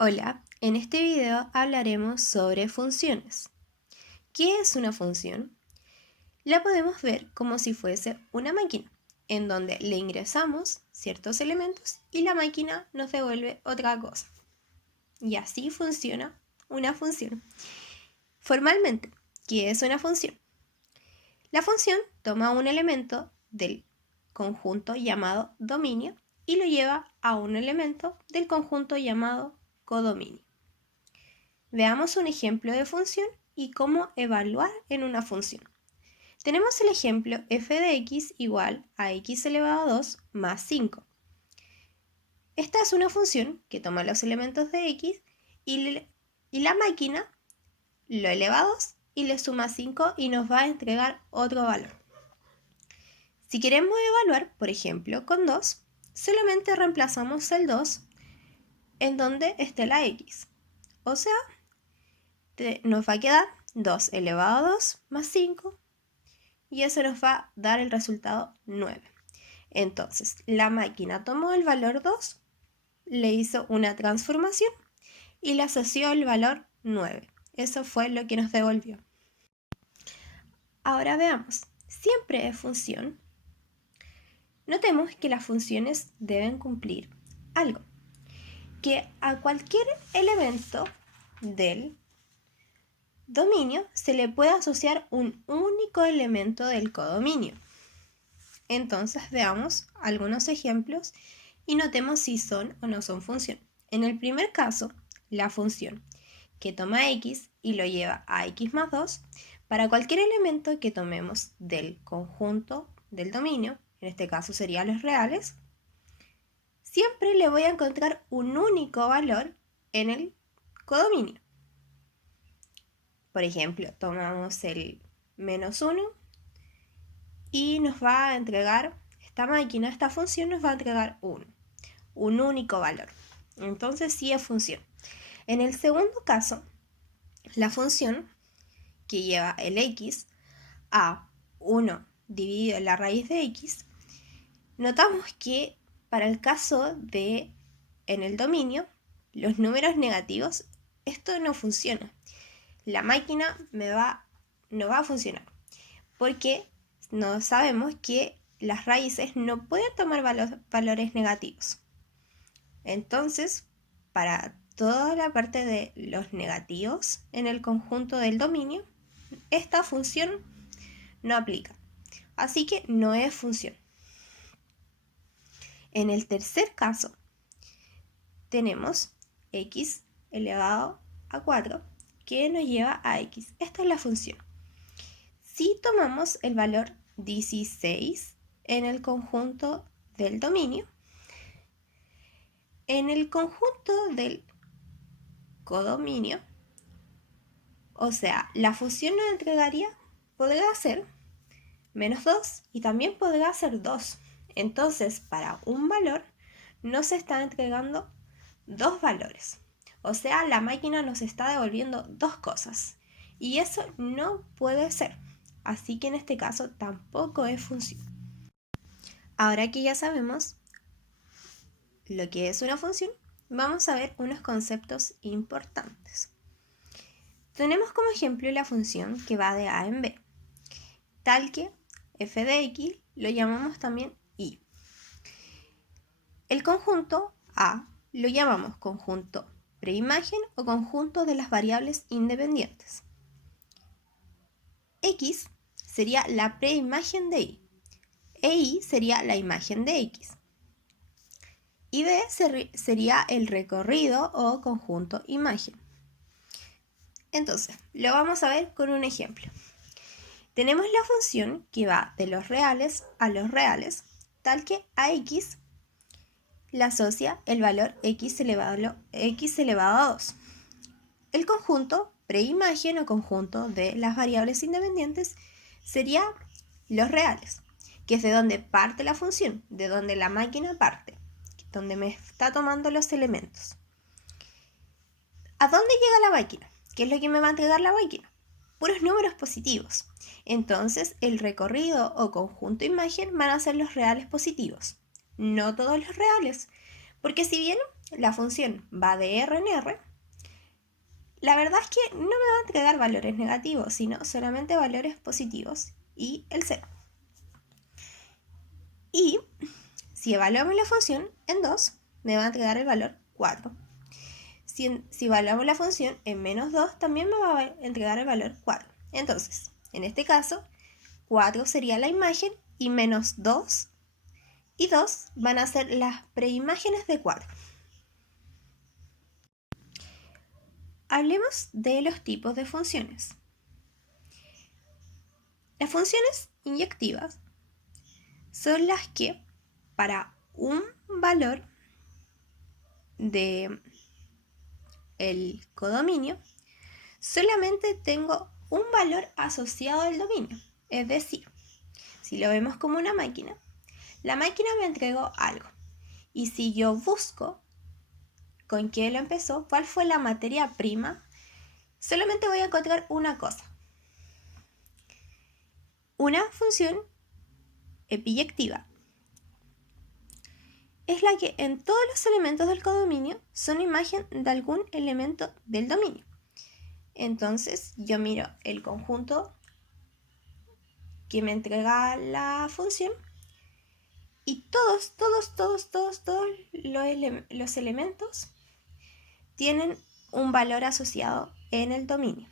Hola, en este video hablaremos sobre funciones. ¿Qué es una función? La podemos ver como si fuese una máquina, en donde le ingresamos ciertos elementos y la máquina nos devuelve otra cosa. Y así funciona una función. Formalmente, ¿qué es una función? La función toma un elemento del conjunto llamado dominio y lo lleva a un elemento del conjunto llamado codominio. Veamos un ejemplo de función y cómo evaluar en una función. Tenemos el ejemplo f de x igual a x elevado a 2 más 5. Esta es una función que toma los elementos de x y la máquina lo eleva a 2 y le suma 5 y nos va a entregar otro valor. Si queremos evaluar, por ejemplo, con 2, solamente reemplazamos el 2 en donde esté la x. O sea, nos va a quedar 2 elevado a 2 más 5 y eso nos va a dar el resultado 9. Entonces, la máquina tomó el valor 2, le hizo una transformación y le asoció el valor 9. Eso fue lo que nos devolvió. Ahora veamos, siempre es función. Notemos que las funciones deben cumplir algo, que a cualquier elemento del dominio se le puede asociar un único elemento del codominio. Entonces veamos algunos ejemplos y notemos si son o no son función. En el primer caso, la función que toma x y lo lleva a x más 2, para cualquier elemento que tomemos del conjunto del dominio, en este caso serían los reales, siempre le voy a encontrar un único valor en el codominio. Por ejemplo, tomamos el menos 1 y nos va a entregar, esta función nos va a entregar un único valor. Entonces sí es función. En el segundo caso, la función que lleva el x a 1 dividido en la raíz de x, notamos que para el caso de en el dominio, los números negativos, esto no funciona. La máquina no va a funcionar porque no sabemos que las raíces no pueden tomar valores negativos. Entonces, para toda la parte de los negativos en el conjunto del dominio, esta función no aplica. Así que no es función. En el tercer caso, tenemos x elevado a 4 que nos lleva a x. Esta es la función. Si tomamos el valor 16 en el conjunto del dominio, en el conjunto del codominio, o sea, la función nos entregaría, podría ser menos 2 y también podría ser 2. Entonces, para un valor nos está entregando dos valores. O sea, la máquina nos está devolviendo dos cosas. Y eso no puede ser. Así que en este caso tampoco es función. Ahora que ya sabemos lo que es una función, vamos a ver unos conceptos importantes. Tenemos como ejemplo la función que va de a en b, tal que f de x lo llamamos también y. El conjunto a lo llamamos conjunto preimagen o conjunto de las variables independientes. X sería la preimagen de y e y sería la imagen de x. Y b sería el recorrido o conjunto imagen. Entonces, lo vamos a ver con un ejemplo. Tenemos la función que va de los reales a los reales, tal que a x le asocia el valor x elevado a 2. El conjunto preimagen o conjunto de las variables independientes sería los reales, que es de donde parte la función, de donde la máquina parte, donde me está tomando los elementos. ¿A dónde llega la máquina? ¿Qué es lo que me va a entregar la máquina? Puros números positivos. Entonces, el recorrido o conjunto imagen van a ser los reales positivos. No todos los reales, porque si bien la función va de R en R, la verdad es que no me va a entregar valores negativos, sino solamente valores positivos y el 0. Y si evaluamos la función en 2, me va a entregar el valor 4. Si evaluamos la función en menos 2, también me va a entregar el valor 4. Entonces, en este caso, 4 sería la imagen y menos 2 y 2 van a ser las preimágenes de 4. Hablemos de los tipos de funciones. Las funciones inyectivas son las que para un valor de el codominio solamente tengo un valor asociado al dominio. Es decir, si lo vemos como una máquina, la máquina me entregó algo. Y si yo busco con qué lo empezó, cuál fue la materia prima, solamente voy a encontrar una cosa. Una función epiyectiva es la que en todos los elementos del codominio son imagen de algún elemento del dominio. Entonces yo miro el conjunto que me entrega la función y todos los elementos tienen un valor asociado en el dominio.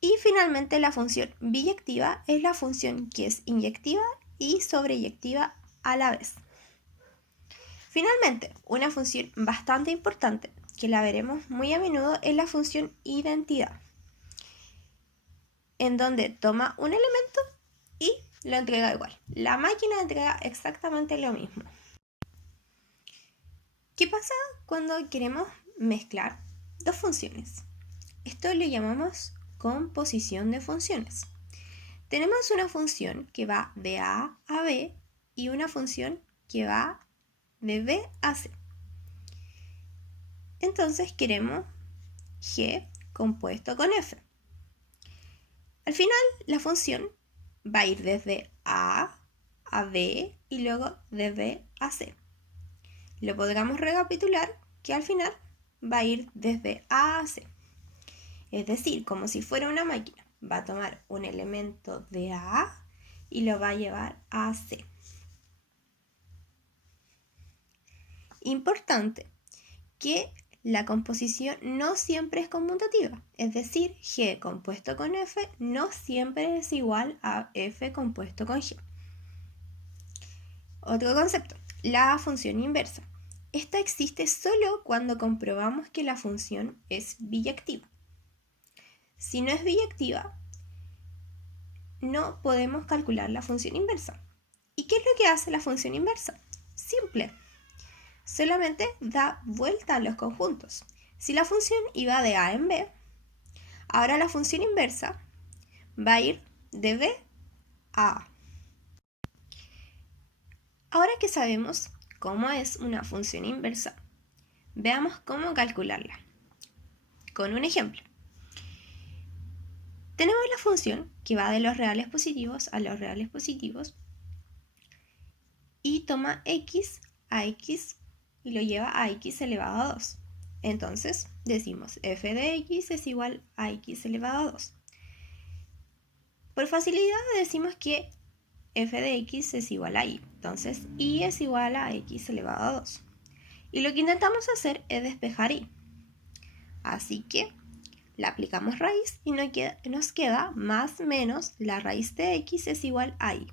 Y finalmente la función biyectiva es la función que es inyectiva y sobreyectiva a la vez. Finalmente, una función bastante importante que la veremos muy a menudo es la función identidad, en donde toma un elemento y lo entrega igual. La máquina entrega exactamente lo mismo. ¿Qué pasa cuando queremos mezclar dos funciones? Esto lo llamamos composición de funciones. Tenemos una función que va de A a B y una función que va de B a C. Entonces queremos G compuesto con F. Al final la función va a ir desde A a B y luego de B a C. Lo podríamos recapitular que al final va a ir desde A a C. Es decir, como si fuera una máquina, va a tomar un elemento de A y lo va a llevar a C. Importante que la composición no siempre es conmutativa, es decir, G compuesto con F no siempre es igual a F compuesto con G. Otro concepto, la función inversa. Esta existe solo cuando comprobamos que la función es biyectiva. Si no es biyectiva, no podemos calcular la función inversa. ¿Y qué es lo que hace la función inversa? Simple. Solamente da vuelta a los conjuntos. Si la función iba de A en B, ahora la función inversa va a ir de B a A. Ahora que sabemos cómo es una función inversa, veamos cómo calcularla. Con un ejemplo. Tenemos la función que va de los reales positivos a los reales positivos y toma x a x y lo lleva a x elevado a 2. Entonces decimos f de x es igual a x elevado a 2. Por facilidad decimos que f de x es igual a y. Entonces y es igual a x elevado a 2. Y lo que intentamos hacer es despejar y. Así que la aplicamos raíz y nos queda más menos la raíz de x es igual a y.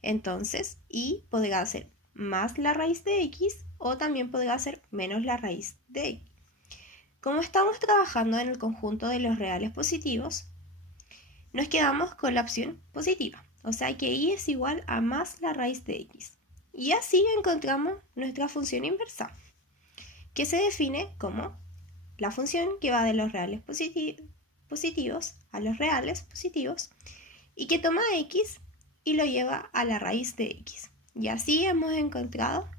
Entonces, y podrá ser más la raíz de x o también podrá ser menos la raíz de x. Como estamos trabajando en el conjunto de los reales positivos, nos quedamos con la opción positiva. O sea que y es igual a más la raíz de x. Y así encontramos nuestra función inversa, que se define como la función que va de los reales positivos a los reales positivos y que toma x y lo lleva a la raíz de x. Y así hemos encontrado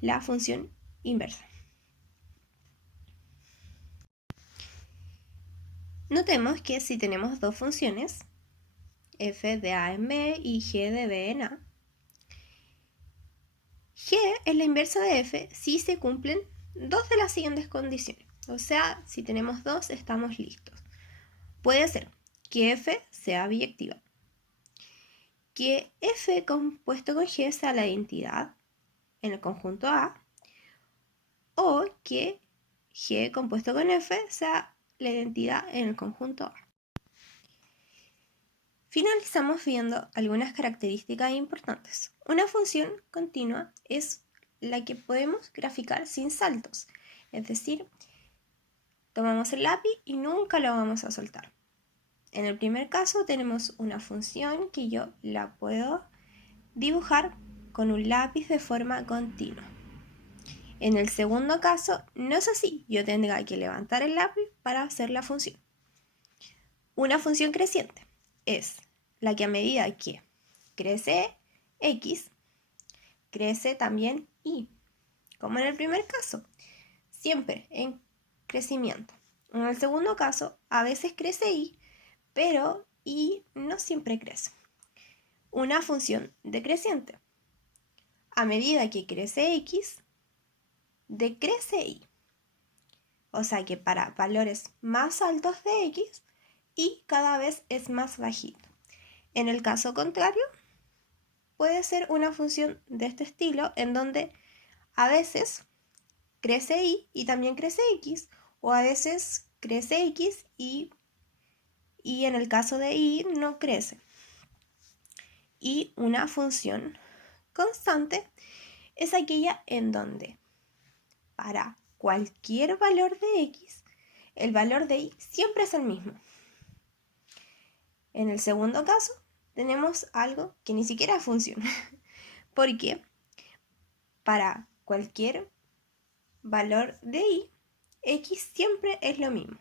la función inversa. Notemos que si tenemos dos funciones, f de a en b y g de b en a, G es la inversa de f si se cumplen dos de las siguientes condiciones. O sea, si tenemos dos, estamos listos. Puede ser que f sea biyectiva, que f compuesto con g sea la identidad en el conjunto A, o que g compuesto con f sea la identidad en el conjunto A. Finalizamos viendo algunas características importantes. Una función continua es la que podemos graficar sin saltos, es decir, tomamos el lápiz y nunca lo vamos a soltar. En el primer caso tenemos una función que yo la puedo dibujar con un lápiz de forma continua. En el segundo caso no es así, yo tendré que levantar el lápiz para hacer la función. Una función creciente es la que a medida que crece x, crece también y, como en el primer caso, siempre en crecimiento. En el segundo caso, a veces crece y, pero y no siempre crece. Una función decreciente. A medida que crece x, decrece y. O sea que para valores más altos de x, y cada vez es más bajito. En el caso contrario, puede ser una función de este estilo en donde a veces crece y también crece x, o a veces crece x y en el caso de y no crece. Y una función constante es aquella en donde para cualquier valor de x, el valor de y siempre es el mismo. En el segundo caso, tenemos algo que ni siquiera funciona, porque para cualquier valor de y, x siempre es lo mismo.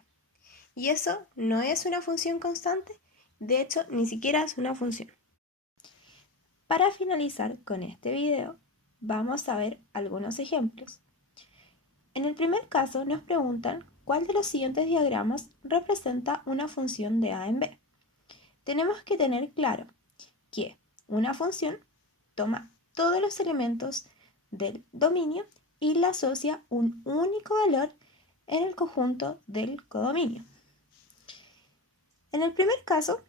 Y eso no es una función constante, de hecho, ni siquiera es una función. Para finalizar con este video, vamos a ver algunos ejemplos. En el primer caso nos preguntan cuál de los siguientes diagramas representa una función de a en b. Tenemos que tener claro que una función toma todos los elementos del dominio y le asocia un único valor en el conjunto del codominio. En el primer caso,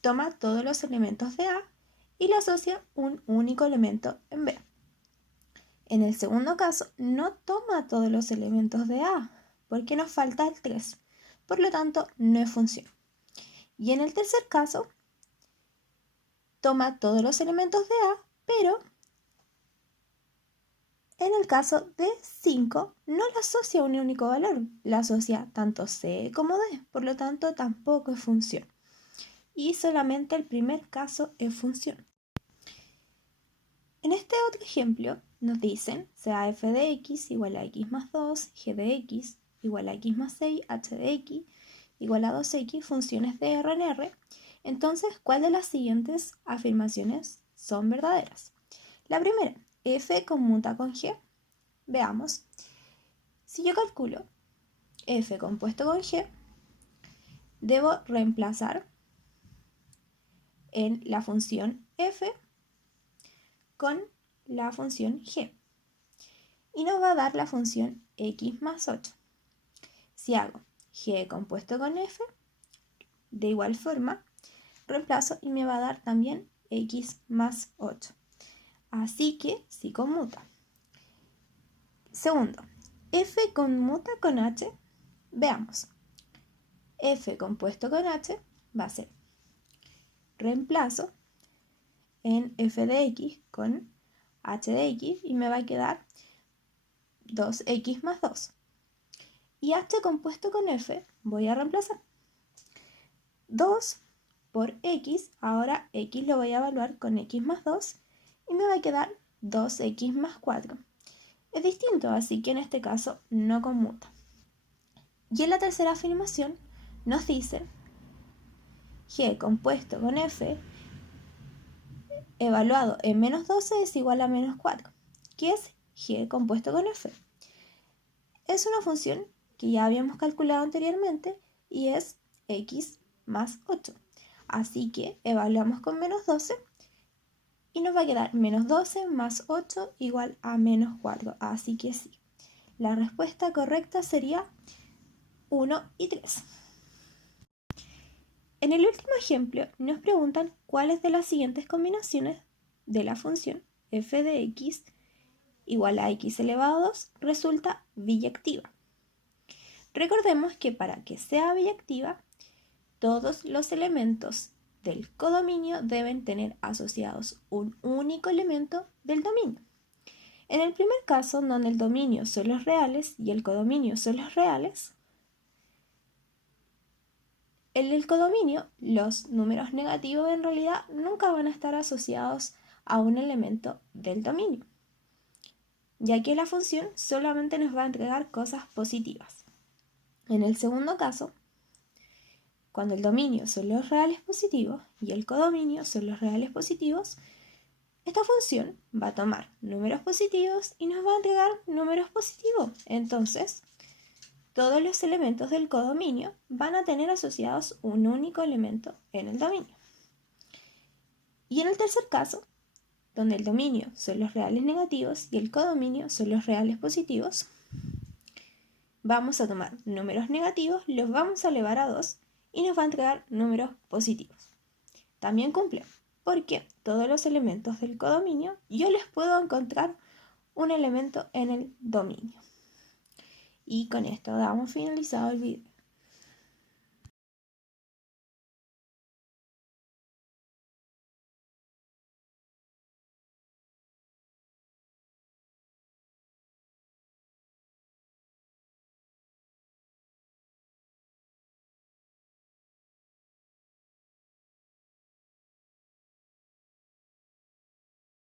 toma todos los elementos de A y le asocia un único elemento en B. En el segundo caso, no toma todos los elementos de A, porque nos falta el 3. Por lo tanto, no es función. Y en el tercer caso, toma todos los elementos de A, pero en el caso de 5, no le asocia un único valor, le asocia tanto C como D, por lo tanto tampoco es función. Y solamente el primer caso es función. En este otro ejemplo nos dicen sea f de x igual a x más 2, g de x igual a x más 6, h de x igual a 2x, funciones de R en R. Entonces, ¿cuál de las siguientes afirmaciones son verdaderas? La primera, f conmuta con g. Veamos. Si yo calculo f compuesto con g, debo reemplazar en la función f con la función g. Y nos va a dar la función x más 8. Si hago g compuesto con f, de igual forma, reemplazo y me va a dar también x más 8. Así que sí conmuta. Segundo, f conmuta con h. Veamos. F compuesto con h va a ser reemplazo en f de x con h de x y me va a quedar 2x más 2. Y h compuesto con f voy a reemplazar 2 por x, ahora x lo voy a evaluar con x más 2 y me va a quedar 2x más 4. Es distinto, así que en este caso no conmuta. Y en la tercera afirmación nos dice g compuesto con f evaluado en menos 12 es igual a menos 4. ¿Qué es g compuesto con f? Es una función que ya habíamos calculado anteriormente y es x más 8. Así que evaluamos con menos 12 y nos va a quedar menos 12 más 8 igual a menos 4. Así que sí, la respuesta correcta sería 1 y 3. En el último ejemplo nos preguntan cuáles de las siguientes combinaciones de la función f de x igual a x elevado a 2 resulta biyectiva. Recordemos que para que sea biyectiva, todos los elementos del codominio deben tener asociados un único elemento del dominio. En el primer caso, donde el dominio son los reales y el codominio son los reales, en el codominio los números negativos en realidad nunca van a estar asociados a un elemento del dominio, ya que la función solamente nos va a entregar cosas positivas. En el segundo caso, cuando el dominio son los reales positivos y el codominio son los reales positivos, esta función va a tomar números positivos y nos va a entregar números positivos. Entonces, todos los elementos del codominio van a tener asociados un único elemento en el dominio. Y en el tercer caso, donde el dominio son los reales negativos y el codominio son los reales positivos, vamos a tomar números negativos, los vamos a elevar a 2 y nos va a entregar números positivos. También cumple, porque todos los elementos del codominio yo les puedo encontrar un elemento en el dominio. Y con esto damos finalizado el video.